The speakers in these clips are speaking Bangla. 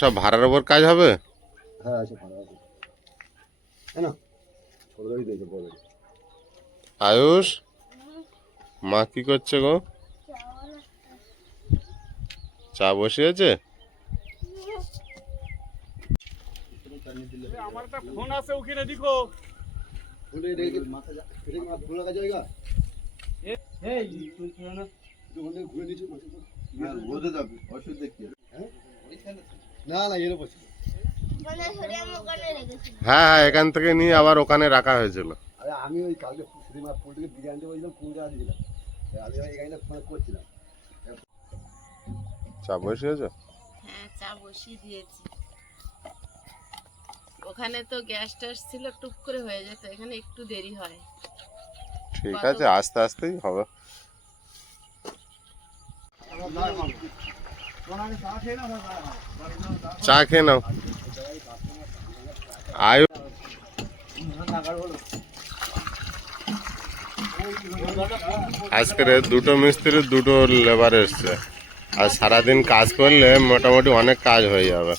সব ভাড়ার উপর কাজ হবে। আয়ুষ, মা কি করছে গো? চা বসিয়েছে। আমার একটা ফোন আছে ওখানে দেখো। হ্যাঁ, এখান থেকে নিয়ে আবার ওখানে রাখা হয়েছিল। আমি ওই কালকে পোল্ট্রিকে বিরিয়ানি বলছিলাম, কোন জায়গা দিয়েছিলাম, এখানে ফোন করছিলাম। চা বসিয়েছে? হ্যাঁ, চা বসিয়ে দিয়েছি। ওখানে তো গ্যাস ট্যাস ছিল, টুক করে হয়ে যেত, এখানে একটু দেরি হয়। ঠিক আছে, আস্তে আস্তেই হবে। চা খেয়ে নাও। আয়ু আজকের দুটো মিস্ত্রি দুটো লেবার এসছে, আর সারাদিন কাজ করলে মোটামুটি অনেক কাজ হয়ে যাবে।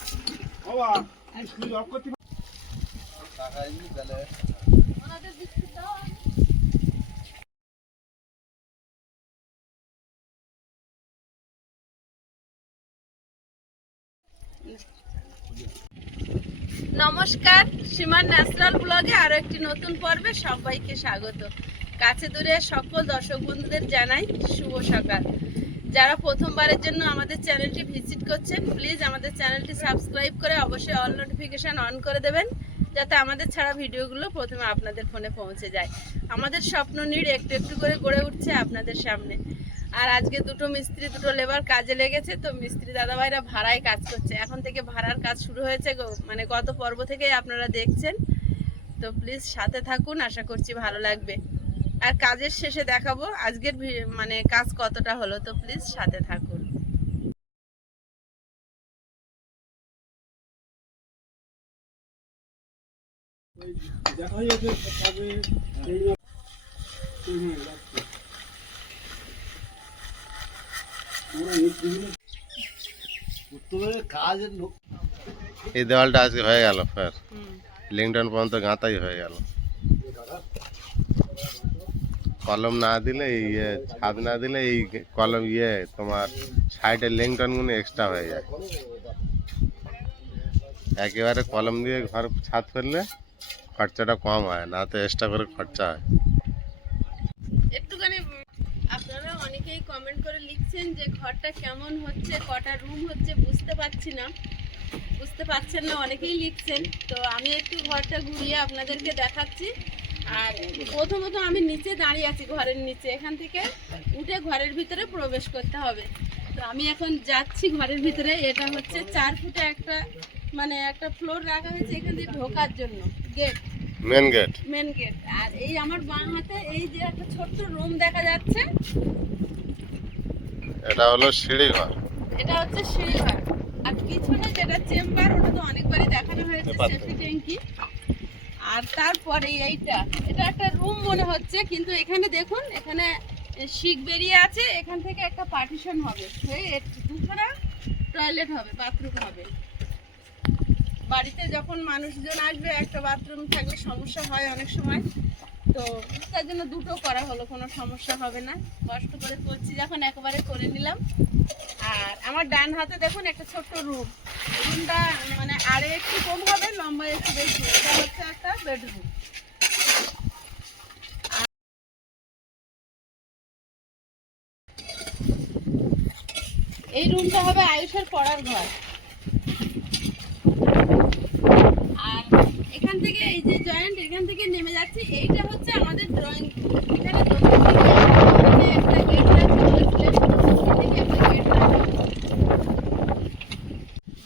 নমস্কার, সীমার ন্যাচারাল ব্লগে আরো একটি নতুন পর্বে সবাইকে স্বাগত। কাছে দূরে সকল দর্শক বন্ধুদের জানাই শুভ সকাল। যারা প্রথমবারের জন্য আমাদের চ্যানেলটি ভিজিট করছেন, প্লিজ আমাদের চ্যানেলটি সাবস্ক্রাইব করে অবশ্যই অল নোটিফিকেশন অন করে দেবেন, যাতে আমাদের ছাড়া ভিডিওগুলো প্রথমে আপনাদের ফোনে পৌঁছে যায়। আমাদের স্বপ্ন নীড় একটু একটু করে গড়ে উঠছে আপনাদের সামনে। আর আজকে দুটো মিস্ত্রি দুটো লেবার কাজে লেগেছে, তো মিস্ত্রি দাদাভাইরা ভাড়ায় কাজ করছে। এখন থেকে ভাড়ার কাজ শুরু হয়েছে, মানে গত পর্ব থেকে আপনারা দেখছেন। তো প্লিজ সাথে থাকুন, আশা করছি ভালো লাগবে। আর কাজের শেষে দেখাবো আজকের মানে কাজ কতটা হলো, তো প্লিজ সাথে থাকুন। এই দেওয়ালটা আজকে হয়ে গেল, ফের লিংটন পর্যন্ত গাঁথাই হয়ে গেল। কলম না দিলে, ছাদ না দিলে এই কলম তোমার সাইডের লিংটন গুলো এক্সট্রা হয়ে যায়। একেবারে কলম দিয়ে ঘর ছাদ করলে খরচাটা কম হয়, না তো এক্সট্রা করে খরচা হয়। একটুখানি আপনারা অনেকেই কমেন্ট করে লিখছেন যে ঘরটা কেমন হচ্ছে, কটা রুম হচ্ছে, বুঝতে পারছেন না, অনেকেই লিখছেন। তো আমি একটু ঘরটা ঘুরিয়ে আপনাদেরকে দেখাচ্ছি। আর প্রথমত আমি নিচে দাঁড়িয়ে আছি, ঘরের নিচে, এখান থেকে উঠে ঘরের ভিতরে প্রবেশ করতে হবে। তো আমি এখন যাচ্ছি ঘরের ভিতরে। এটা হচ্ছে 4 ফুটে একটা মানে একটা ফ্লোর রাখা হয়েছে এখান দিয়ে ঢোকার জন্য, গেট, মেন গেট। আর এই আমার বাঁ হাতে এই যে একটা ছোট্ট রুম দেখা যাচ্ছে, এটা হলো সিঁড়ি ঘর, এটা হচ্ছে সিঁড়ি ঘর। আর পিছনে যেটা চেম্বার, ওটা তো অনেকবারই দেখানো হয়েছে, সেফটি ট্যাঙ্কি। আর তারপরে এটা একটা রুম মনে হচ্ছে, কিন্তু এখানে দেখুন, এখানে শিক বেরিয়ে আছে, এখান থেকে একটা পার্টিশন হবে, দুখানা টয়লেট হবে, বাথরুম হবে। বাড়িতে যখন মানুষজন আসবে, একটা বাথরুম থাকলে সমস্যা হয় অনেক সময়, তো তার জন্য দুটো করা হলো, কোনো সমস্যা হবে না। কষ্ট করে করছি যখন, একবারে করে নিলাম। আর আমার ডান হাতে দেখুন একটা ছোট্ট রুমটা মানে আরে একটু কম হবে, লম্বা একটু বেশি। এটা হচ্ছে একটা বেডরুম। এই রুমটা হবে আয়ুষের পড়ার ঘর। আর এখান থেকে এই যে জয়েন্ট, এখান থেকে নেমে যাচ্ছি, এইটা হচ্ছে আমাদের ড্রয়িং রুম। এখানে একটা গেট রাখতে বলেছিলেন,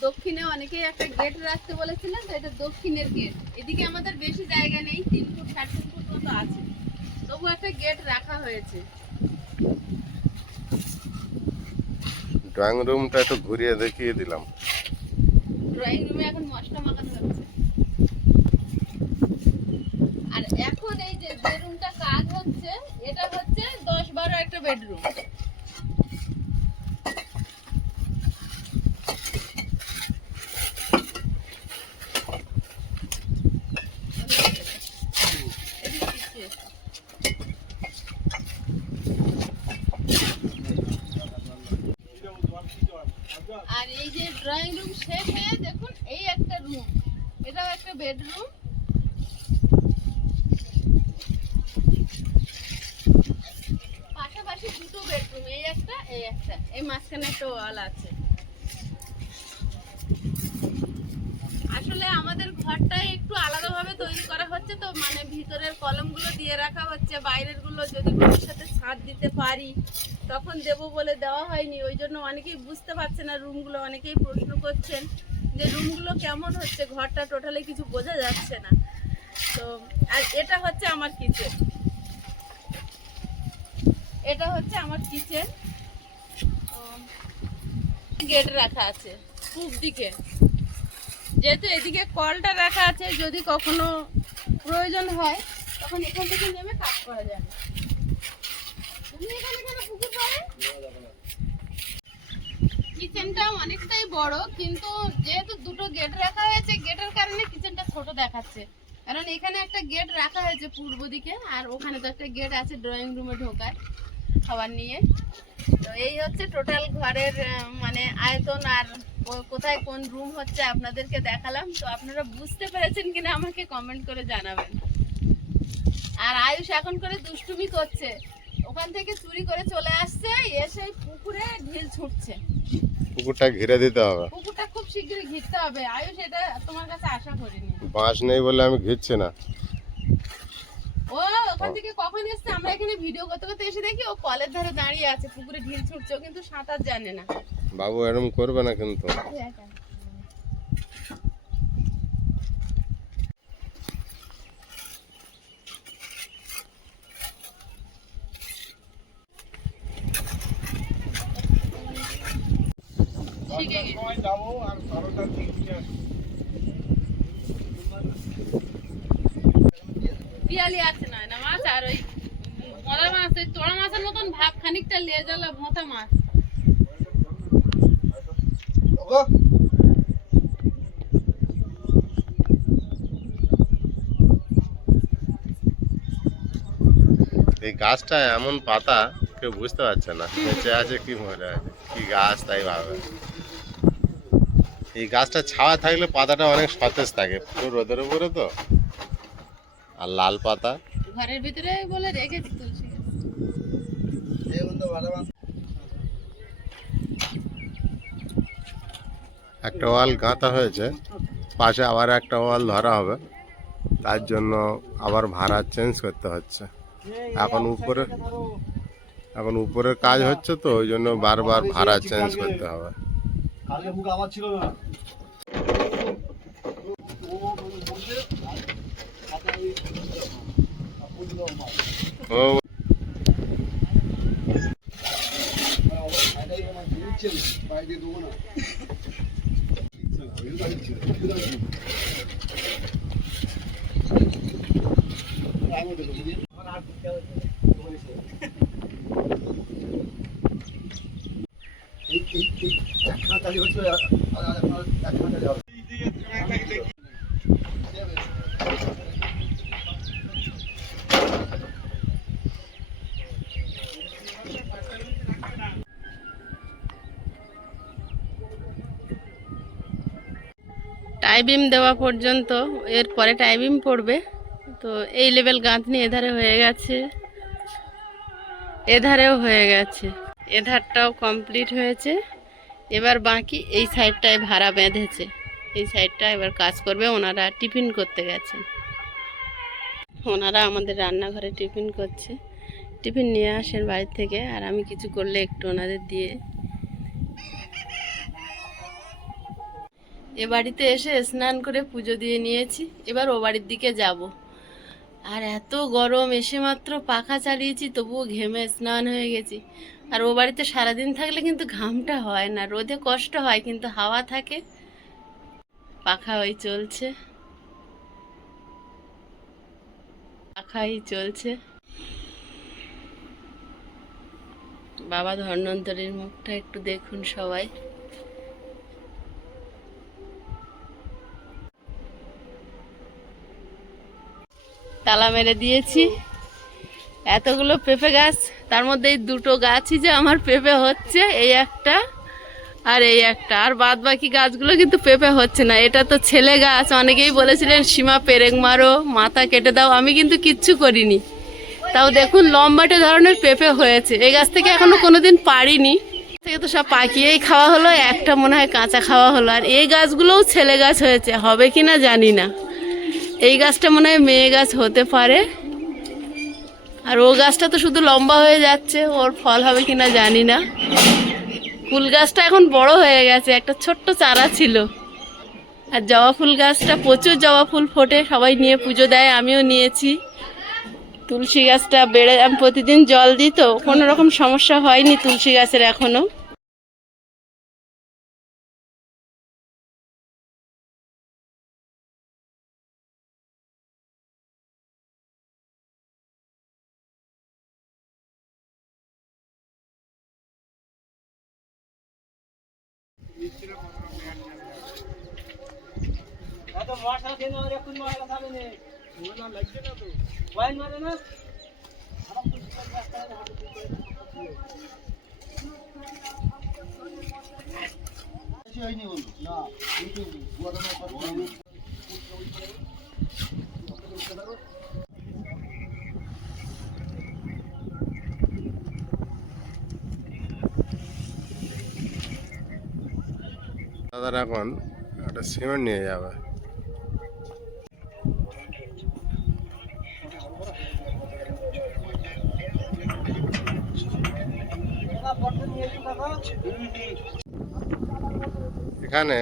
দক্ষিণে অনেকেই একটা গেট রাখতে বলেছিলেন, তো এটা দক্ষিণের গেট। এদিকে আমাদের বেশি জায়গা নেই, 3 ফুট 4 ফুট মতো আছে, তবু একটা গেট রাখা হয়েছে। ড্রয়িং রুমটা একটু ঘুরিয়ে দেখিয়ে দিলাম। ড্রয়িং রুমে এখন মশলা মাখানো হচ্ছে। আর এখন এই যে রুমটা কাজ হচ্ছে, এটা হচ্ছে 10-12 একটা বেডরুম। আর এই যে ড্রয়িং রুম শেষে দেখুন এই একটা রুম, এটাও একটা বেডরুম। পাশাপাশি দুটো বেডরুম, এই একটা এই মাঝখানে একটা ওয়াল আছে। আসলে আমাদের ঘরটাই একটু আলাদাভাবে তৈরি করা হচ্ছে, তো মানে ভিতরের কলমগুলো দিয়ে রাখা হচ্ছে, বাইরের গুলো যদি ভবিষ্যতে ছাদ দিতে পারি তখন দেব বলে দেওয়া হয়নি। ওই জন্য অনেকেই বুঝতে পারছে না রুমগুলো, অনেকেই প্রশ্ন করছেন যে রুমগুলো কেমন হচ্ছে, ঘরটা টোটালি কিছু বোঝা যাচ্ছে না। তো আর এটা হচ্ছে আমার কিচেন, এটা হচ্ছে আমার কিচেন। গেট রাখা আছে পূব দিকে, যেহেতু এদিকে কলটা রাখা আছে, যদি কখনো প্রয়োজন হয় তখন এখান থেকে নেমে কাজ করা যাবে। তুমি এখানে কেন পুকুর পাড়ে? কিচেনটা অনেকটাই বড়, কিন্তু যেহেতু দুটো গেট রাখা হয়েছে, গেটের কারণে কিচেনটা ছোট দেখাচ্ছে। কারণ এখানে একটা গেট রাখা হয়েছে পূর্ব দিকে, আর ওখানে তো একটা গেট আছে ড্রয়িং রুমে ঢোকার খাবার নিয়ে। তো এই হচ্ছে টোটাল ঘরের মানে আয়তন, আর কোথায় কোন রুম হচ্ছে আপনাদেরকে দেখালাম। তো আপনারা বুঝতে পেরেছেন কিনা আমাকে কমেন্ট করে জানাবেন। আর আয়ুষ এখন করে দুষ্টুমি করছে, ওখান থেকে চুরি করে চলে আসছে, এসে পুকুরে ঢিল ছুটছে। পুকুরটা ঘিরে দিতে হবে। পুকুরটা খুব শীঘ্রই ঘিরতে হবে আয়ুষ, এটা তোমার কাছে আশা করিনি। বাঁশ নেই বলে আমি ঘিরছি না। ও ওখান থেকে কখন এসছে, আমরা এখানে ভিডিও করতে করতে এসে দেখি ও কলের ধারে দাঁড়িয়ে আছে, পুকুরে ঢিল ছুটছে, ও কিন্তু সাঁতার জানে না। বাবু এরকম করবে না কিন্তু। শিখে গেছি। সময় যাবো আর 12টা দিয়ে আসবো। পিয়ালি আছে না না মাছ, আর ওই মলা মাছ, ওই তোড়া মাছের মতন ভাব খানিকটা লেজালা ভোঁতা মাছ। এই গাছটা এমন পাতা কেউ বুঝতে পারছে না বেঁচে আছে কি মরে আছে, কি গাছ তাই ভাবে। এই গাছটা ছাওয়া থাকলে পাতাটা অনেক সতেজ থাকে, পুরো রোদের উপরে তো। আর লাল পাতা ঘরের ভিতরে বলে রেখেছি তুলসী গাছ। একটা ওয়াল গাঁথা হয়েছে, পাশে আবার একটা ওয়াল ধরা হবে, তার জন্য আবার ভাড়া চেঞ্জ করতে হচ্ছে। এখন উপরের কাজ হচ্ছে, তো ওই জন্য বারবার ভাড়া চেঞ্জ করতে হবে। কালকে মুখ আমার ছিল না। ও বাইরে দেবো না। একখানা চালি হচ্ছে, একখানা চালি হবে। টাইবিম দেওয়া পর্যন্ত, এরপরে টাইবিম পড়বে। তো এই লেভেল গাঁথনি এধারে হয়ে গেছে, এধারেও হয়ে গেছে, এধারটাও কমপ্লিট হয়েছে। এবার বাকি এই সাইডটায় ভাড়া বেঁধেছে, এই সাইডটা এবার কাজ করবে। ওনারা টিফিন করতে গেছে, ওনারা আমাদের রান্নাঘরে টিফিন করছে, টিফিন নিয়ে আসেন বাড়ি থেকে, আর আমি কিছু করলে একটু ওনাদের দিয়ে। এ বাড়িতে এসে স্নান করে পুজো দিয়ে নিয়েছি, এবার ও বাড়ির দিকে যাব। আর এত গরম, এসে মাত্র পাখা চালিয়েছি তবুও ঘেমে স্নান হয়ে গেছি। আর ও বাড়িতে সারাদিন থাকলে কিন্তু ঘামটা হয় না, রোদে কষ্ট হয় কিন্তু হাওয়া থাকে, পাখা ওই চলছে। খাই চলছে। বাবা ধন্বন্তরীর মুখটা একটু দেখুন সবাই। তালা মেরে দিয়েছি। এতগুলো পেঁপে গাছ, তার মধ্যে এই দুটো গাছই যে আমার পেঁপে হচ্ছে, এই একটা আর এই একটা, আর বাদ বাকি গাছগুলো কিন্তু পেঁপে হচ্ছে না। এটা তো ছেলে গাছ, অনেকেই বলেছিলেন সীমা পেরেক মারো, মাথা কেটে দাও, আমি কিন্তু কিচ্ছু করিনি। তাও দেখুন লম্বাটে ধরনের পেঁপে হয়েছে। এই গাছ থেকে এখনো কোনোদিন পারিনি, থেকে তো সব পাকিয়েই খাওয়া হলো, একটা মনে হয় কাঁচা খাওয়া হলো। আর এই গাছগুলোও ছেলে গাছ হয়েছে, হবে কি না জানি না। এই গাছটা মনে হয় মেয়ে গাছ হতে পারে, আর ও গাছটা তো শুধু লম্বা হয়ে যাচ্ছে, ওর ফল হবে কিনা জানি না। ফুল গাছটা এখন বড় হয়ে গেছে, একটা ছোট্ট চারা ছিল। আর জবা ফুল গাছটা প্রচুর জবা ফুল ফোটে, সবাই নিয়ে পুজো দেয়, আমিও নিয়েছি। তুলসী গাছটা বেড়ে, আমি প্রতিদিন জল দিই, তো কোনো রকম সমস্যা হয়নি তুলসী গাছের এখনো। দাদারা এখন একটা সিমেন্ট নিয়ে যাবে। এখানে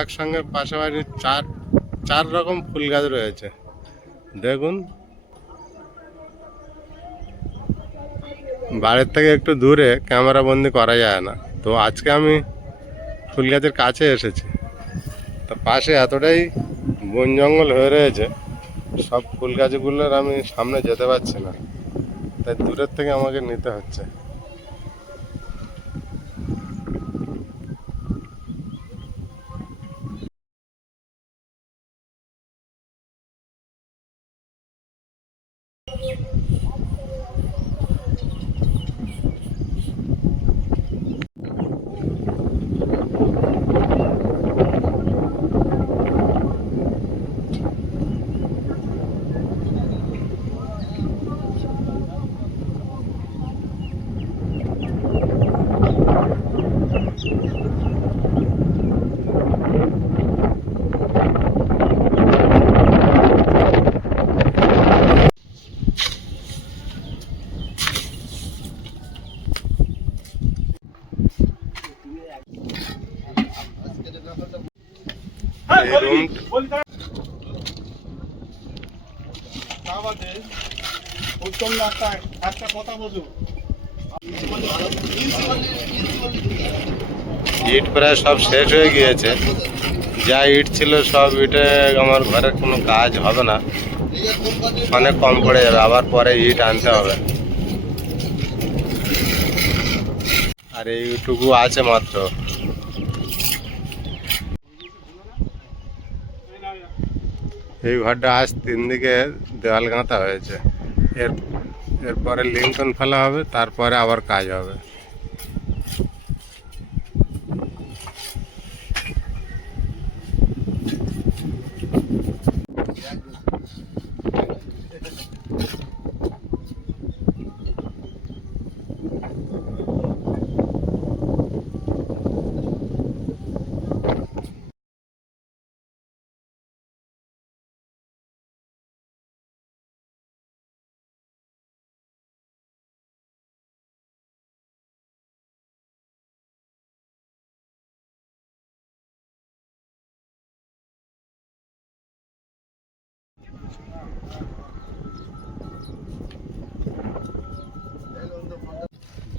একসঙ্গে পাশাপাশি চার রকম ফুল গাছ রয়েছে, দেখুন। বাড়ির থেকে একটু দূরে ক্যামেরা বন্দি করা যায় না, তো আজকে আমি ফুল গাছের কাছে এসেছি। তো পাশে এতটাই বন জঙ্গল হয়ে রয়েছে, সব ফুল গাছগুলোর আমি সামনে যেতে পারছি না, তাই দূরের থেকে আমাকে নিতে হচ্ছে। এই রুমটা উত্তম একটা কথা বলুন। ইট প্রায় সব শেষ হয়ে গিয়েছে, যা ইট ছিল সব ইটে আমার ঘরের কোনো কাজ হবে না, অনেক কম পড়ে যাবে, আবার পরে ইট আনতে হবে। আর এইটুকু আছে মাত্র। এই ঘরটা আজ 3 দিকে দেওয়াল গাঁথা হয়েছে, এরপরে লিঙ্কন ফেলা হবে, তারপরে আবার কাজ হবে।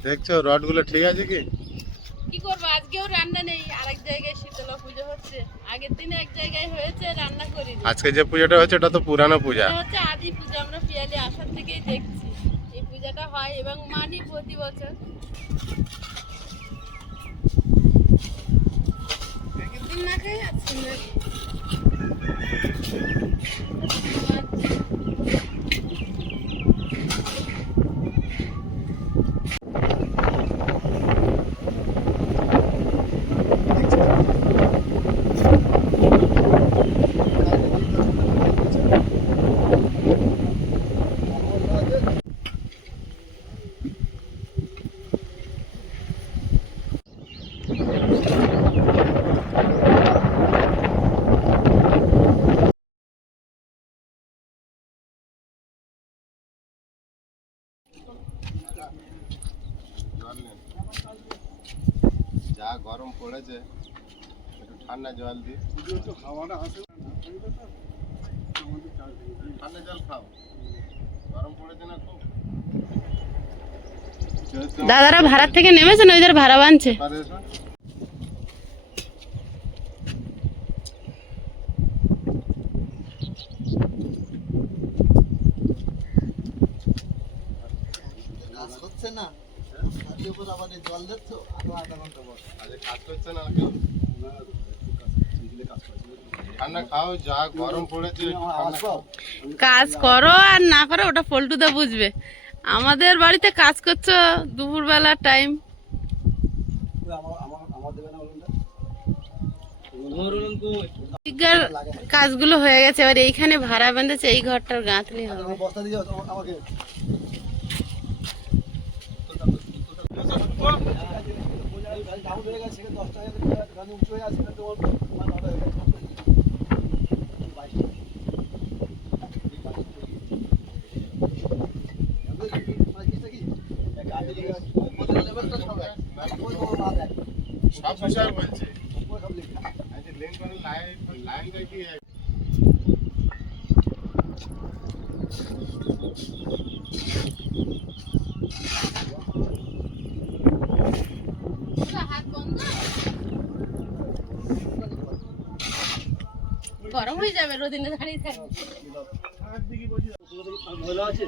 দেখছো রডগুলো ঠিক আছে কি? কি করবো আজকেও রান্না নেই, আরেক জায়গায় শীতলা পুজো হচ্ছে। আগের দিনে এক জায়গায় হয়েছে, রান্না করিনি। আজকে যে পূজাটা হচ্ছে ওটা তো পুরানো পূজা। এটা হচ্ছে আদি পূজা, আমরা পিয়ালি আসার থেকেই দেখছি এই পূজাটা হয় এবং মানি প্রতি বছর। আগের দিন না খেয়ে যাচ্ছি নাকি? যা গরম পড়েছে একটু ঠান্ডা জল দিই। হাওয়াটা আসে না, আমাদের চাষ ঠান্ডা জল খাও, গরম পড়েছে না খুব। দাদারা ভাড়া থেকে নেমেছেন, ওইদের ভাড়া বানছে। পারে এসো। কাজ হচ্ছে না, ছাদের উপর আবার এই জল দিচ্ছ, আরো আধা ঘন্টা পর। আজ কাজ করছে না কেউ? ঠান্ডা খাও, যা গরম পড়েছে একটু ঠান্ডা খাও। কাজ করো আর না করো ওটা পল্টুদা বুঝবে। আমাদের বাড়িতে কাজ করছো দুপুরবেলার টাইম, আমার দেবে না বলুন তো? কাজগুলো হয়ে গেছে। এবার এইখানে ভাড়া বেঁধেছে, এই ঘরটার গাঁথনি হবে। আমার বস্তা দিয়ে যাও আমাকে। ডাউন হয়ে গেছে, 10 টাকা গাড়ি উঁচু হয়ে আছে, তোমার ভালো হয়ে গেছে। সব বিষয় বলছে আচ্ছা, লিঙ্ক করে লাইনটা কি গরম হয়ে যাবে রোদিনে দাঁড়িয়ে থাকবে। ময়লা আছে,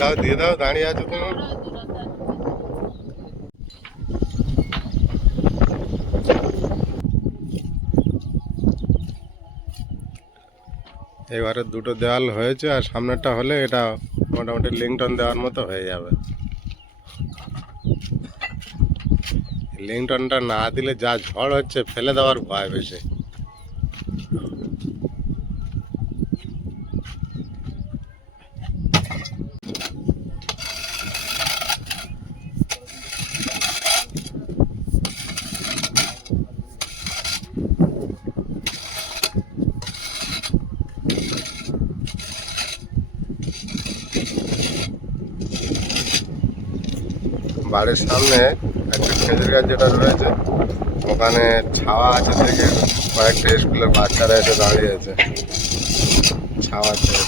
দাও দিয়ে দাও, দাঁড়িয়ে আছো তুমি। এবারে দুটো দেওয়াল হয়েছে আর সামনেরটা হলে এটা মোটামুটি লিংটন দেওয়ার মতো হয়ে যাবে। লিংটনটা না দিলে যা ঝড় হচ্ছে ফেলে দেওয়ার ভয় বেশি। বাড়ির সামনে একটা খেজুর গাছ যেটা রয়েছে, ওখানে ছাওয়া আছে থেকে কয়েকটা স্কুলের বাচ্চারা এসে দাঁড়িয়ে আছে ছাওয়া ছেড়ে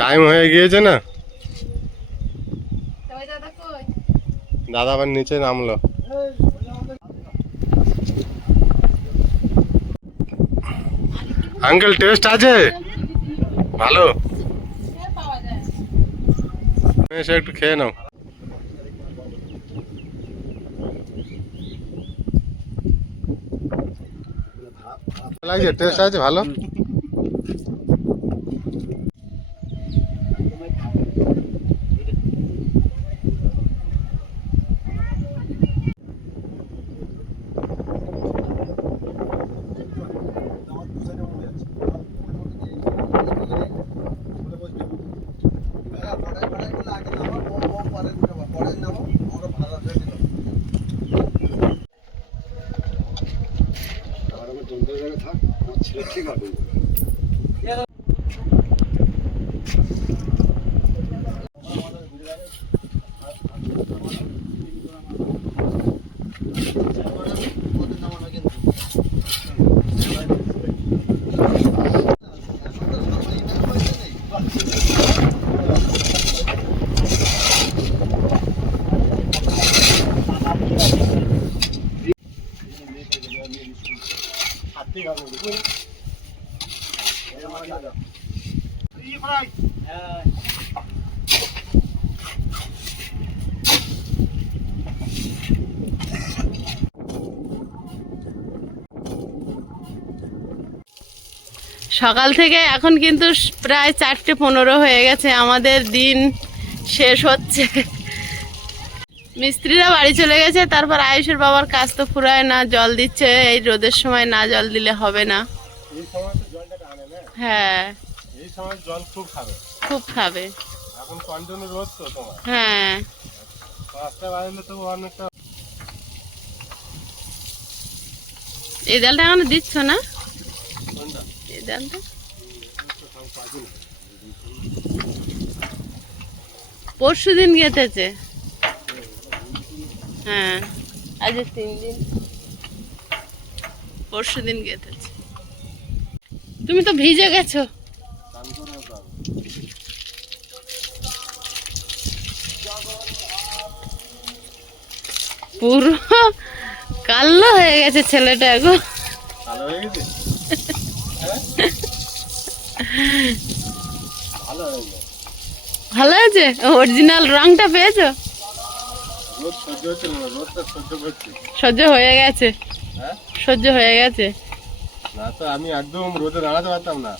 টাইম হয়ে গিয়েছে না। দাদা আবার নিচে নামলো। আঙ্কেল টেস্ট আছে ভালো, পাওয়া যায়। এসে একটু খেয়ে নাও। লাগছে, টেস্ট আছে ভালো। সকাল থেকে এখন কিন্তু প্রায় 4:15 হয়ে গেছে, আমাদের দিন শেষ হচ্ছে। মিস্ত্রিরা বাড়ি চলে গেছে, তারপর আয়ুষের বাবার কাজ তো ফুরায় না, জল দিচ্ছে। এই রোদের সময় না জল দিলে হবে না। এই সময় তো জলটা টানে না, হ্যাঁ এই সময় জল খুব খাবে। খুব খাবে। এখন কন্টিনিউ রোদ তো তোমার, হ্যাঁ 5টা বাজলে তো অনেকটা। এই ডালটা এখনো দিচ্ছ না? কোনটা? এই ডালটা পরশুদিন গেঁথেছে। হ্যাঁ আজ 3 দিন, পরশুদিন গেঁথেছে। তুমি তো ভিজে গেছো। স্নান করবো তো আমি। পুরো কালো হয়ে গেছে ছেলেটা এখন। ভালো হয়ে গেছে, ভালো হয়ে গেছে। ভালো আছে, অরিজিনাল রংটা পেয়েছো? রোদ সহ্য হচ্ছে না, রোদটা সহ্য করছি। সহ্য হয়ে গেছে, হ্যাঁ সহ্য হয়ে গেছে। না তো আমি একদম রোদে দাঁড়াতে পারতাম না,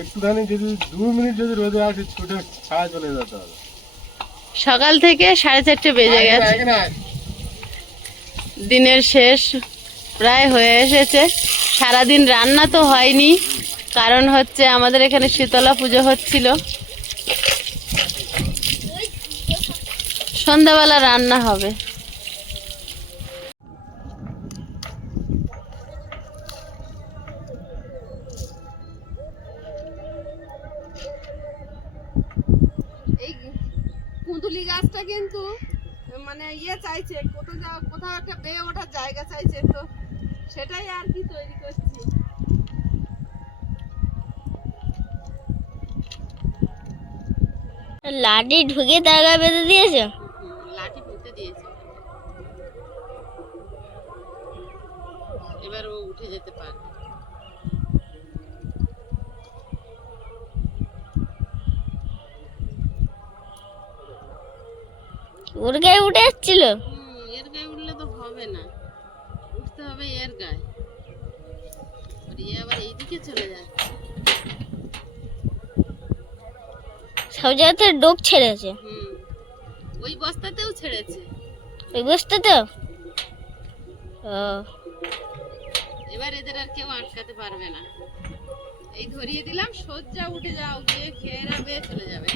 একটুখানি যদি 2 মিনিট যদি রোদে আসি ছুটে ছাড়া চলে যেতে হবে। সকাল থেকে 4:30 বেজে গেছে, এখানে আয়। দিনের শেষ প্রায় হয়ে এসেছে। সারাদিন রান্না তো হয়নি, কারণ হচ্ছে আমাদের এখানে শীতলা পুজো হচ্ছিল। সন্ধ্যাবেলা রান্না হবে। এই কুঁদুলি গাছটা কিন্তু মানে চাইছে, কোথাও একটা বেয়ে ওঠার জায়গা চাইছে, তো সেটাই আর কি তৈরি করছি। লাঠি ঢুকে তার গায়ে বেঁধে দিয়েছে। লাঠি পুঁতে দিয়েছে, এবার ও উঠে যেতে পারে। ওর গায়ে উঠে যাচ্ছিল। এর গায়ে উঠলে তো হবে না, উঠতে হবে এর গায়ে। আবার এইদিকে চলে যায়। সব জায়গাতে ডোক ছেড়েছে। ওই বস্তাতেও ছেড়েছে। ওই বস্তাতেও এবার এদের আর কেউ আটকাতে পারবে না। এই ধরিয়ে দিলাম, সোজা উঠে যাও, গিয়ে খেয়ে বেয়ে চলে যাবে।